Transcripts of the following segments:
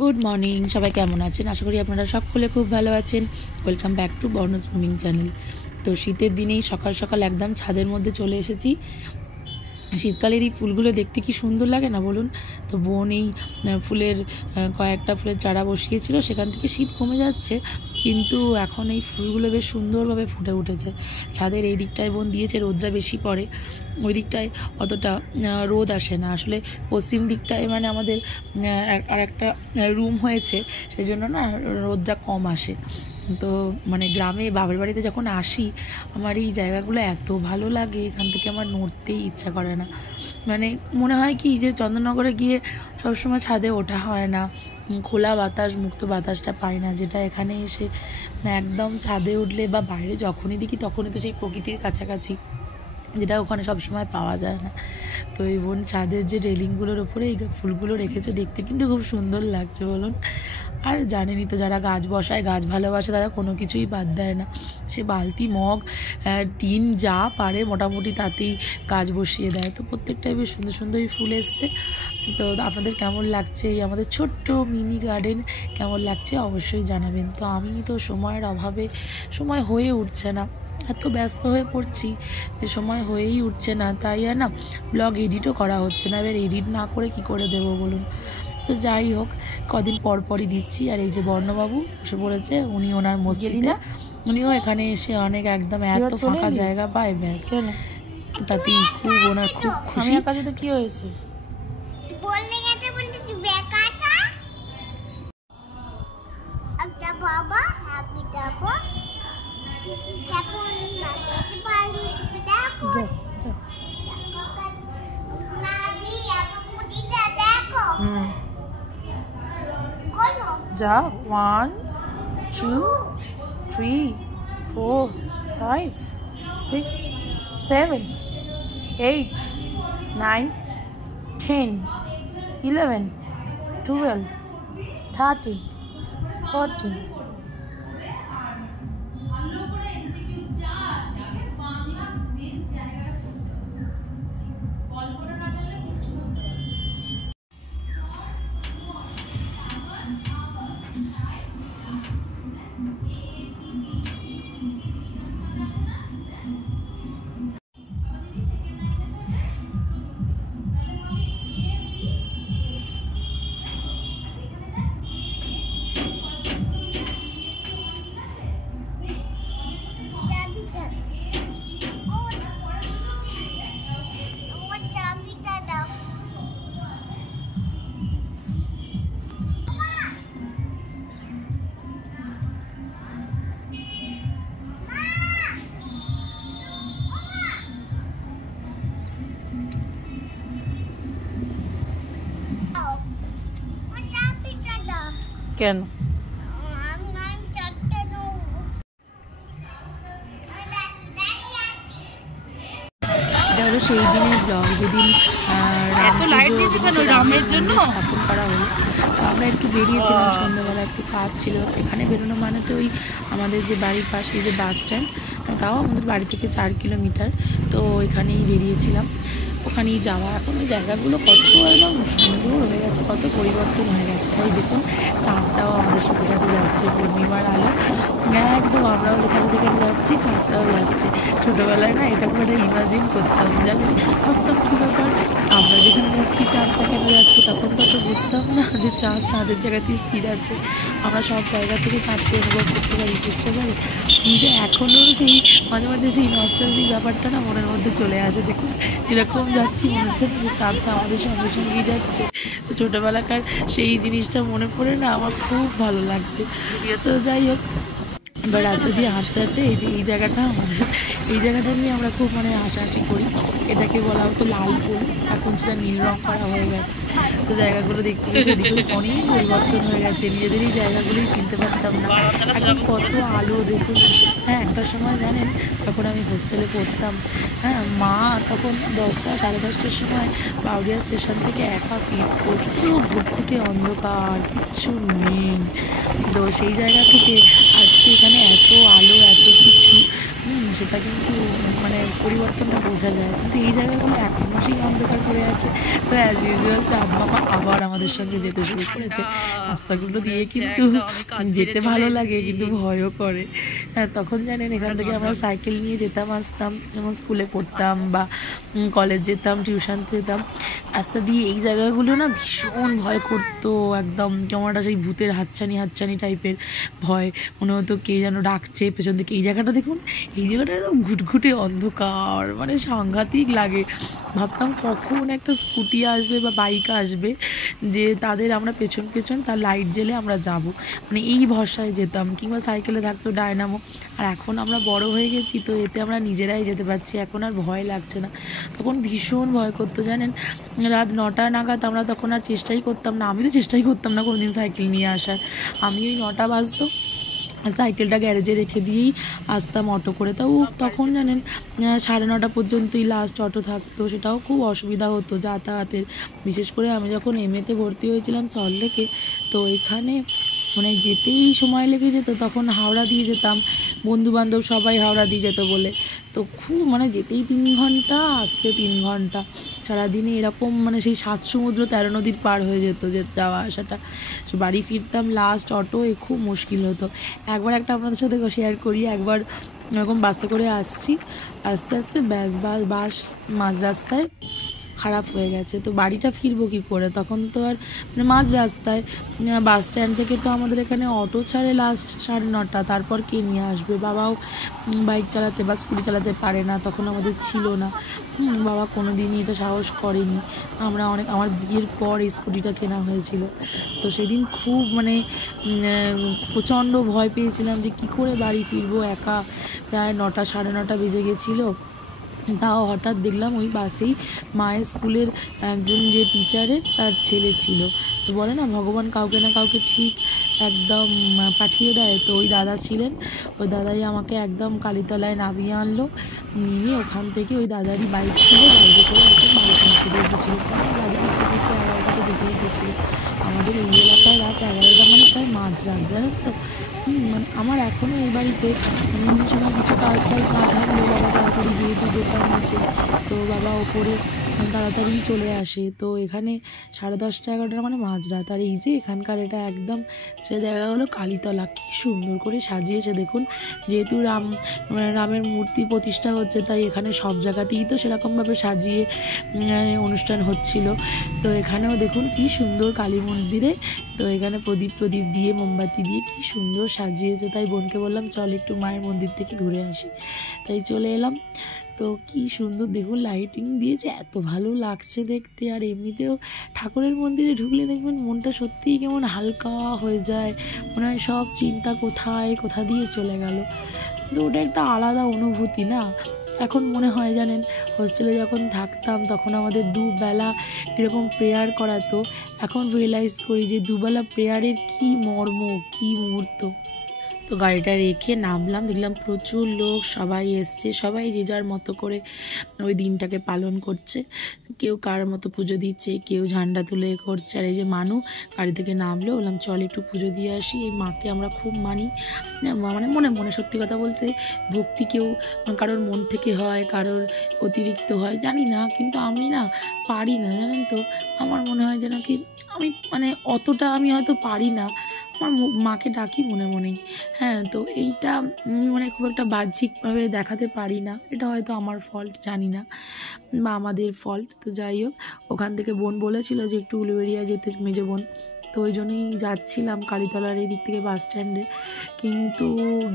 Good morning, সবাই কেমন আছেন? আশা করি আপনারা সকলে খুব ভালো আছেন। ওয়েলকাম ব্যাক টু বর্ণজ গ্রুমিং চ্যানেল। তো শীতের দিনেই সকাল সকাল একদম ছাদের মধ্যে চলে এসেছি। শীতকালের এই ফুলগুলো দেখতে কি সুন্দর লাগে না বলুন? তো বোন এই ফুলের কয়েকটা ফুলের চারা বসিয়েছিল, সেখান থেকে শীত কমে যাচ্ছে, কিন্তু এখন এই ফুলগুলো বেশ সুন্দরভাবে ফুটে উঠেছে। ছাদের এই দিকটায় বোন দিয়েছে, রোদটা বেশি পড়ে, ওই দিকটায় অতটা রোদ আসে না। আসলে পশ্চিম দিকটায় মানে আমাদের আর একটা রুম হয়েছে, সেই জন্য না রোদটা কম আসে। তো মানে গ্রামে বাবার বাড়িতে যখন আসি, আমার এই জায়গাগুলো এত ভালো লাগে, এখান থেকে আমার নড়তেই ইচ্ছা করে না। মানে মনে হয় কি যে চন্দননগরে গিয়ে সবসময় ছাদে ওঠা হয় না, খোলা বাতাস, মুক্ত বাতাসটা পাই না, যেটা এখানে এসে একদম ছাদে উঠলে বা বাইরে যখনই দেখি তখনই তো সেই প্রকৃতির কাছাকাছি, যেটা ওখানে সবসময় পাওয়া যায় না। তো এই বোন ছাদের যে রেলিংগুলোর ওপরে এই ফুলগুলো রেখেছে, দেখতে কিন্তু খুব সুন্দর লাগছে বলুন। আর জানেনই তো, যারা গাছ বসায়, গাছ ভালোবাসে, তারা কোনো কিছুই বাদ দেয় না। সে বালতি, মগ, টিন যা পারে মোটামুটি তাতেই গাছ বসিয়ে দেয়। তো প্রত্যেকটাই বেশ সুন্দর সুন্দরই ফুল এসছে। তো আপনাদের কেমন লাগছে এই আমাদের ছোট্ট মিনি গার্ডেন, কেমন লাগছে অবশ্যই জানাবেন। তো আমি তো সময়ের অভাবে সময় হয়ে উঠছে না, এত ব্যস্ত হয়ে পড়ছি যে সময় হয়েই উঠছে না, তাই আর না ব্লগ এডিটও করা হচ্ছে না। এবার এডিট না করে কি করে দেবো বলুন? তো যাই হোক, কদিন পর পরই দিচ্ছি। আর এই যে বর্ণবাবু এসে বলেছে, উনি ওনার মসজিদে, উনিও এখানে এসে অনেক একদম এত ফাঁকা জায়গা পায়, ব্যাস তাতেই খুব ওনার খুব খুশি। কাছে তো কি হয়েছে বললে গেছে, বলতে কি বেকাটা একটা বাবা হ্যাপি দাবো কি কেমন লাগে পারি দেখো নাবি আপু মুটিটা দেখো। যা 1 2 3 4 5 6 7 8 9 10 11 12 13 14 কেন? এটা হলো সেই দিনের ব্লগ, যেদিন রামের জন্য স্থাপন করা হলো। আমরা একটু বেরিয়েছিলাম সন্ধ্যাবেলা, একটু কাজ ছিল এখানে। বেরোনো মানে তো ওই আমাদের যে বাড়ির পাশে যে বাস স্ট্যান্ড, তাও আমাদের বাড়ি থেকে 4 কিলোমিটার, তো ওইখানেই বেরিয়েছিলাম, ওখানেই যাওয়া। এখন ওই জায়গাগুলো কত একদম সুন্দর হয়ে গেছে, কত পরিবর্তন হয়ে গেছে। তাই দেখুন চাঁদটাও আমাদের সাথে সাথে যাচ্ছে, পূর্ণিমার আলো একদম, আমরাও যেখানে যেখানে যাচ্ছি চাঁদটাও যাচ্ছে। ছোটোবেলায় না এটা করে ইমাজিন করতাম, জানেন, ভাবতাম কী ব্যাপার, আমরা যেখানে যাচ্ছি চাঁদ দেখানো যাচ্ছে, তখন তো বুঝতাম না যে চাঁদ চাঁদের জায়গাতেই স্থির আছে। আমরা সব জায়গা থেকে চাঁদকে অনুভব করতে পারি, বুঝতে পারি। কিন্তু এখনও সেই মাঝে মাঝে সেই নস্টালজিক ব্যাপারটা না মনের মধ্যে চলে আসে। দেখুন যেরকম যাচ্ছি মনে হচ্ছে যে চাঁদটা আমাদের সঙ্গে সঙ্গেই যাচ্ছে। তো ছোটোবেলাকার সেই জিনিসটা মনে পড়ে না, আমার খুব ভালো লাগছে। তো যাই হোক, এবার রাস্তা দিয়ে হাঁটতে হাঁটতে এই জায়গাটা আমাদের, এই জায়গাটা নিয়ে আমরা খুব হাসাহাসি করি। এটাকে বলা হতো লালপুর, এখন সেটা নীল রং করা হয়ে গেছে। তো জায়গাগুলো দেখছি সেদিকে অনেক পরিবর্তন হয়ে গেছে, নিজেদেরই জায়গাগুলোই চিনতে পারতাম না, এখন কত আলো দেখুন। হ্যাঁ, একটা সময় জানেন তখন আমি হোস্টেলে পড়তাম, হ্যাঁ, মা তখন 10টা সাড়ে 10টার সময় বাউরিয়া স্টেশন থেকে একা ফিরতো, পুরো ঘুটঘুটে অন্ধকার, কিচ্ছু নেই। তো সেই জায়গা থেকে আজকে এখানে এত আলো, এত কিছু, সেটা কিন্তু মানে পরিবর্তনটা বোঝা যায়। কিন্তু এই জায়গাগুলো এখনও সেই অন্ধকার করে আছে। তো অ্যাজ ইউজুয়াল চাঁদ মামা আবার আমাদের সঙ্গে যেতে শুরু করেছে। রাস্তাগুলো দিয়ে কিন্তু যেতে ভালো লাগে কিন্তু ভয়ও করে। হ্যাঁ, তখন জানেন এখান থেকে আমরা সাইকেল নিয়ে যেতাম আসতাম, যেমন স্কুলে পড়তাম বা কলেজ যেতাম, টিউশন যেতাম। রাস্তা দিয়ে এই জায়গাগুলো না ভীষণ ভয় করতো, একদম কেমন একটা সেই ভূতের হাতছানি টাইপের ভয়, মনে হতো কে যেন ডাকছে পেছন থেকে। এই জায়গাটা দেখুন, এই জায়গাটা একদম ঘুটঘুটে অন্ধকার, মানে সাংঘাতিক লাগে। ভাবতাম কখন একটা স্কুটি আসবে বা বাইক আসবে যে তাদের আমরা পেছন পেছন তার লাইট জ্বেলে আমরা যাব, মানে এই ভরসায় যেতাম। কিংবা সাইকেলে থাকতো ডায়নামো। আর এখন আমরা বড় হয়ে গেছি, তো এতে আমরা নিজেরাই যেতে পারছি, এখন আর ভয় লাগছে না। তখন ভীষণ ভয় করতো জানেন। রাত 9টা নাগাদ আমরা তখন আর চেষ্টাই করতাম না, আমি তো চেষ্টাই করতাম না কোনোদিন সাইকেল নিয়ে আসার। আমি ওই 9টা বাজতো সাইকেলটা গ্যারেজে রেখে দিয়েই আসতাম অটো করে। তাও তখন জানেন 9:30 পর্যন্তই লাস্ট অটো থাকতো, সেটাও খুব অসুবিধা হতো যাতায়াতের। বিশেষ করে আমি যখন এমএতে ভর্তি হয়েছিলাম সল্টলেকে, তো এখানে মানে যেতেই সময় লেগে যেত। তখন হাওড়া দিয়ে যেতাম, বন্ধুবান্ধব সবাই হাওড়া দিয়ে যেত বলে। তো খুব মানে যেতেই 3 ঘন্টা, আসতে 3 ঘন্টা, সারাদিনে এরকম মানে সেই 7 সমুদ্র 13 নদীর পার হয়ে যেত যে যাওয়া আসাটা। বাড়ি ফিরতাম লাস্ট অটোয়, খুব মুশকিল হতো। একবার একটা আপনাদের সাথে শেয়ার করি, একবার এরকম বাসে করে আসছি, আস্তে আস্তে বাস মাঝ রাস্তায় খারাপ হয়ে গেছে। তো বাড়িটা ফিরবো কী করে, তখন তো আর মানে মাঝ রাস্তায় বাস স্ট্যান্ড থেকে তো আমাদের এখানে অটো ছাড়ে লাস্ট 9:30, তারপর কে নিয়ে আসবে। বাবাও বাইক চালাতে বা স্কুটি চালাতে পারে না, তখন আমাদের ছিল না। বাবা কোনো দিনই এটা সাহস করেনি। আমার বিয়ের পর এই স্কুটিটা কেনা হয়েছিল। তো সেদিন খুব মানে প্রচণ্ড ভয় পেয়েছিলাম যে কী করে বাড়ি ফিরবো একা। প্রায় 9টা 9:30 বেজে গেছিলো। তাও হঠাৎ দেখলাম ওই বাসেই মায়ের স্কুলের একজন যে টিচারের তার ছেলে ছিল। তো বলে না ভগবান কাউকে না কাউকে ঠিক একদম পাঠিয়ে দেয়। তো ওই দাদা ছিলেন, ওই দাদাই আমাকে একদম কালীতলায় নামিয়ে আনলো। নিয়ে ওখান থেকে ওই দাদারই বাইক ছিল, বাইকে করে একদম বাড়ি পৌঁছে দিয়ে গেছিলো। প্রায় বাড়ি ফিরতে ফিরতে 11টাতে বেজেই গেছিলো। আমাদের এই এলাকায় রাত 11টা মানে প্রায় মাঝরাত, জানেন তো। মানে আমার এখনও এই বাড়িতে মানে এমনি সময় কিছু কাজ না থাকলেও বাবা তাড়াতাড়ি, যেহেতু দোকান আছে, তো বাবা ওপরে তাড়াতাড়ি চলে আসে। তো এখানে 10:30 11টা মানে মাঝরাত। আর এই যে এখানকার এটা একদম সে জায়গা হলো কালীতলা, কী সুন্দর করে সাজিয়েছে দেখুন। যেহেতু রামের মূর্তি প্রতিষ্ঠা হচ্ছে, তাই এখানে সব জায়গাতেই তো সেরকমভাবে সাজিয়ে অনুষ্ঠান হচ্ছিল। তো এখানেও দেখুন কী সুন্দর কালী মন্দিরে, তো এখানে প্রদীপ দিয়ে মোমবাতি দিয়ে কী সুন্দর সাজিয়েছে। তাই বোনকে বললাম চল একটু মায়ের মন্দির থেকে ঘুরে আসি, তাই চলে এলাম। তো কী সুন্দর দেখুন লাইটিং দিয়েছে, এত ভালো লাগছে দেখতে। আর এমনিতেও ঠাকুরের মন্দিরে ঢুকলে দেখবেন মনটা সত্যিই কেমন হালকা হয়ে যায়, মনে হয় সব চিন্তা কোথা দিয়ে চলে গেল। তো ওটা একটা আলাদা অনুভূতি না। এখন মনে হয় জানেন, হোস্টেলে যখন থাকতাম তখন আমাদের দুবেলা এরকম প্রেয়ার করাতো। এখন রিয়েলাইজ করি যে দুবেলা প্রেয়ারের কী মর্ম, কী মুহূর্ত। তো গাড়িটা রেখে নামলাম, দেখলাম প্রচুর লোক, সবাই এসছে, সবাই যে যার মতো করে ওই দিনটাকে পালন করছে। কেউ কার মতো পুজো দিচ্ছে, কেউ ঝান্ডা তুলে করছে। আর এই যে মানু গাড়ি থেকে নামলো, বললাম চল একটু পুজো দিয়ে আসি। এই মাকে আমরা খুব মানি, মানে মনে মনে সত্যি কথা বলতে ভক্তি কেউ কারোর মন থেকে হয়, কারোর অতিরিক্ত হয় জানি না, কিন্তু আমি না পারি না জানেন তো। আমার মনে হয় যেন কি আমি মানে অতটা আমি হয়তো পারি না, আমার মাকে ডাকি মনে মনেই। হ্যাঁ, তো এইটা মানে খুব একটা বাহ্যিকভাবে দেখাতে পারি না, এটা হয়তো আমার ফল্ট জানি না, বা আমাদের ফল্ট। তো যাই হোক, ওখান থেকে বোন বলেছিল যে একটু উলুবেড়িয়া যেতে, মেজো বোন। তো ওই জন্যই যাচ্ছিলাম কালীতলার এই দিক থেকে বাস স্ট্যান্ডে, কিন্তু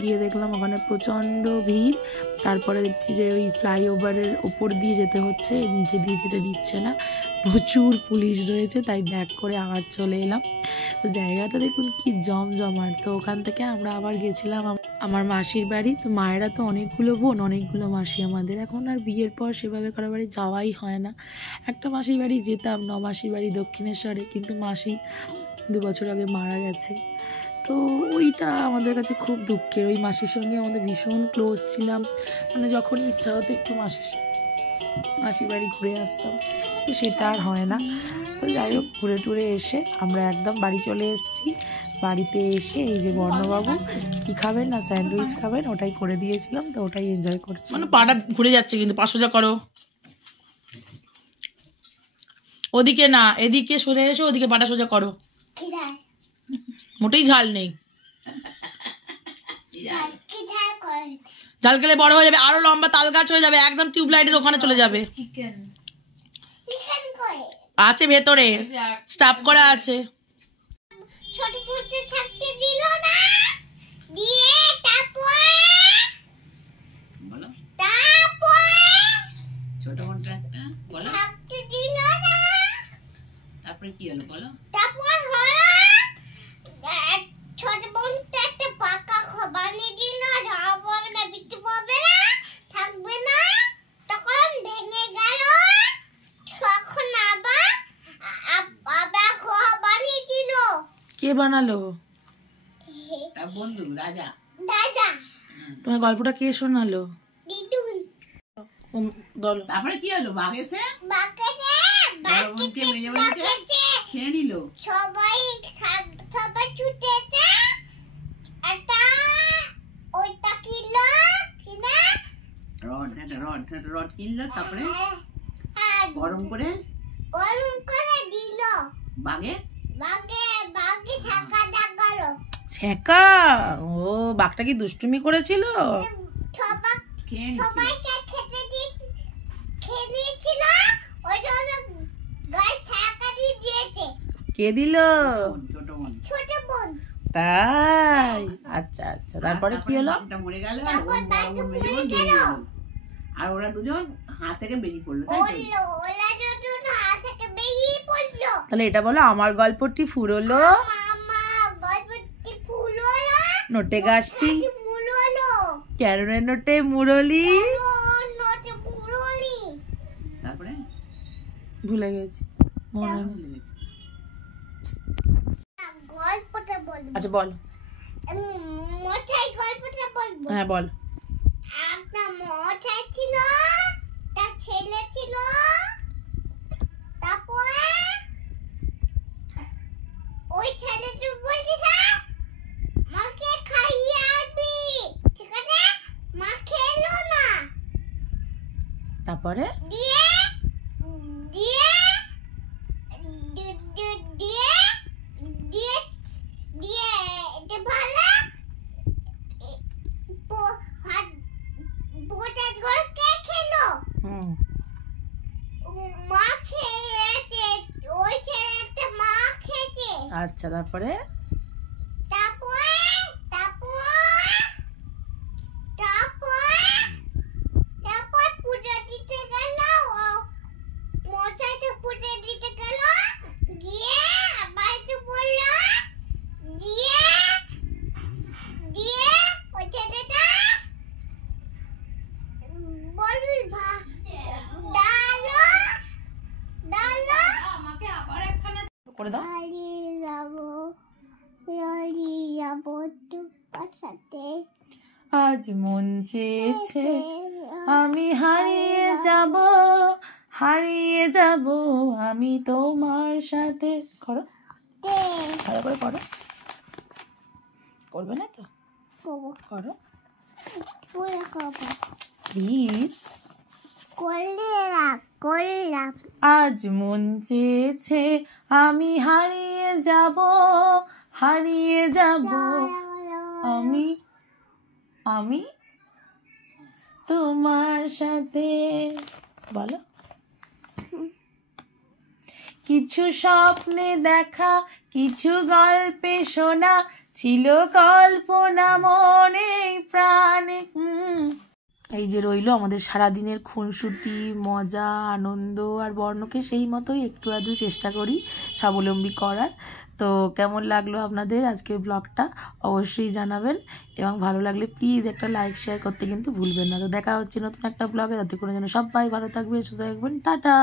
গিয়ে দেখলাম ওখানে প্রচণ্ড ভিড়। তারপরে দেখছি যে ওই ফ্লাইওভারের ওপর দিয়ে যেতে হচ্ছে, নিচে দিয়ে যেতে দিচ্ছে না, প্রচুর পুলিশ রয়েছে। তাই ব্যাক করে আবার চলে এলাম। তো জায়গাটা দেখুন কি জমজমাট। তো ওখান থেকে আমরা আবার গেছিলাম আমার মাসির বাড়ি। তো মায়েরা তো অনেকগুলো বোন, অনেকগুলো মাসি আমাদের। এখন আর বিয়ের পর সেভাবে কারো বাড়ি যাওয়াই হয় না। একটা মাসির বাড়ি যেতাম, মাসির বাড়ি দক্ষিণেশ্বরে, কিন্তু মাসি 2 বছর আগে মারা গেছে। তো ওইটা আমাদের কাছে খুব দুঃখের। ওই মাসির সঙ্গে আমাদের ভীষণ ক্লোজ ছিলাম, মানে যখনই ইচ্ছা হতো একটু মাসির বাড়ি ঘুরে আসতাম, তো সেটা আর হয় না। তো যাই হোক, ঘুরে টুরে এসে আমরা একদম বাড়ি চলে এসেছি। বাড়িতে এসে এই যে বর্ণবাবু কি খাবেন না স্যান্ডউইচ খাবেন, ওটাই করে দিয়েছিলাম, তো ওটাই এনজয় করছি। মানে পাটা ঘুরে যাচ্ছে কিন্তু, পা সোজা করো, ওদিকে না এদিকে সরে এসো, ওদিকে পাটা সোজা করো। মোটেই ঝাল নেই, ঝাল খেলে বড় হয়ে যাবে, আরো লম্বা তাল গাছ হয়ে যাবে, একদম টিউবলাইটের ওখানে চলে যাবে। আছে ভেতরে, স্টাফ করা আছে। তারপরে কি হলো বলো? তারপর হলো ছোট বোনটা একটা পাকা বানিয়ে দিল, ঝড় পড়বে না, বৃষ্টি পড়বে না, থাকবে না, তখন ভেঙে গেল, তখন আবার বানিয়ে দিল। কে বানালো? তার বন্ধু রাজা। দাদা। তোমার গল্পটা কে শোনালো? দিদুন। তারপরে কি হলো? বাঘেছে খেয়ে নিল, সবাই ছুটেছে, ওইটা কিনলো, কিনা রড কিনলো, তারপরে গরম করে দিল বাঘে ছেঁকা। ও বাঘটা কি দুষ্টুমি করেছিল? সবাইকে খেতে দিয়েছিল, ওই জন্য গায়ে ছেঁকা দিয়ে দিয়েছে। কে দিল? ছোট বোন। তাই? আচ্ছা আচ্ছা, তারপরে কি হলো? বাঘটা মরে গেল, আর ওরা দুজন হাত থেকে বেরিয়ে পড়লো। তাহলে এটা বলো, আমার গল্পটি ফুরলো, নোটে গাছটি ক্যারনের নোটে মুরলি। তারপরে ভুলে গেছি, আচ্ছা বল। হ্যাঁ বল। একটা মশাই ছিল, তার ছেলে ছিল, তারপরে ওই ছেলেটা বলছে মাকে খাইয়ে আসবি, ঠিক আছে? মা খেলো না, তারপরে দিয়ে দিয়ে দিয়ে দিয়ে দিয়ে এটা ভালো কে খেলো? মা খেয়েছে, ওই ছেলেটা মা খেয়েছে। আচ্ছা, তারপরে পুজো দিতে গেল, মশাইটা পুজো দিতে গেল, গিয়ে বাড়িতে বলল, দিয়ে দিয়ে ওই ছেলেটা করে দাও। আজ মন চেয়েছে আমি হারিয়ে যাব আমি তোমার সাথে। করো, ভালো করে করো। করবে না তো? করো প্লিজ। আজ মন চেয়েছে আমি হারিয়ে যাব আমি আমি তোমার সাথে। বলো। কিছু স্বপ্নে দেখা, কিছু গল্পে শোনা, ছিল কল্পনা মনে প্রাণে। এই যে রইলো আমাদের সারাদিনের খুনসুটি, মজা, আনন্দ, আর বর্ণকে সেই মতোই একটু আধটু চেষ্টা করি স্বাবলম্বী করার। তো কেমন লাগলো আপনাদের আজকের ব্লগটা অবশ্যই জানাবেন, এবং ভালো লাগলে প্লিজ একটা লাইক শেয়ার করতে কিন্তু ভুলবেন না। তো দেখা হচ্ছে নতুন একটা ব্লগে, যাতে করে যেন সবাই ভালো থাকবে, সুস্থ থাকবেন। টাটা।